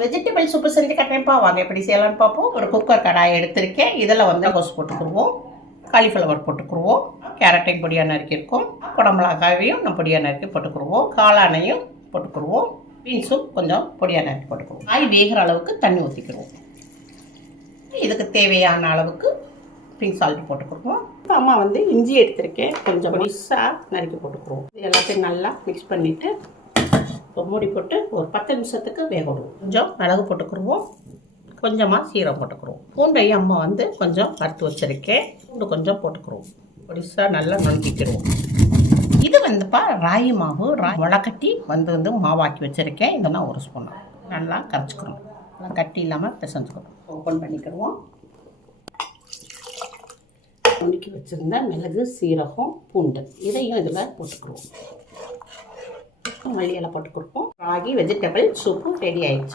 Vegetable soup செஞ்சு கட்டுறேன்ப்பா, வாங்க எப்படி செய்யலாம்னு பார்ப்போம். ஒரு குக்கர் கடாயை எடுத்திருக்கேன். இதில் வந்து கோஸ் போட்டுக்குருவோம், காலிஃப்ளவர் போட்டுக்குருவோம், கேரட்டையும் பொடியாக நறுக்கியிருக்கோம், குடமிளகாவையும் நம்ம பொடியாக நறுக்கி போட்டுக்குருவோம், காளானையும் போட்டுக்குருவோம், பீன்ஸும் கொஞ்சம் பொடியாக நறுக்கி போட்டுக்குருவோம். காய் வேகிற அளவுக்கு தண்ணி ஊற்றிக்கிடுவோம். இதுக்கு தேவையான அளவுக்கு பிங்க் சால்ட் போட்டுக்குருவோம். இப்போ அம்மா வந்து இஞ்சி எடுத்திருக்கேன், கொஞ்சம் பொடிசாக நறுக்கி போட்டுக்குருவோம். இது எல்லாத்தையும் நல்லா மிக்ஸ் பண்ணிவிட்டு மூடி போட்டு ஒரு 10 நிமிஷத்துக்கு வேக விடுவோம். கொஞ்சம் மிளகு போட்டுக்குருவோம், கொஞ்சமாக சீரகம் போட்டுக்குருவோம். பூண்டையும் அம்மா வந்து கொஞ்சம் வறுத்து வச்சுருக்கேன், பூண்டு கொஞ்சம் போட்டுக்குருவோம். பொடிசாக நல்லா நுணுக்கிக்கிடுவோம். இது வந்துப்பா ராகி மாவு, முளைக்கட்டி வந்து மாவாக்கி வச்சுருக்கேன். இதெல்லாம் ஒரு ஸ்பூன் நல்லா கரைச்சிக்கணும், கட்டி இல்லாமல் பிசைஞ்சுக்கணும். ஓப்பன் பண்ணிக்கிடுவோம். நுணுக்கி வச்சுருந்த மிளகு சீரகம் பூண்டு இதையும் இதில் போட்டுக்குருவோம். மல்லி இலை போட்டுக்குருப்போம். ராகி வெஜிடபிள் சூப்பு ரெடி ஆயிடுச்சு.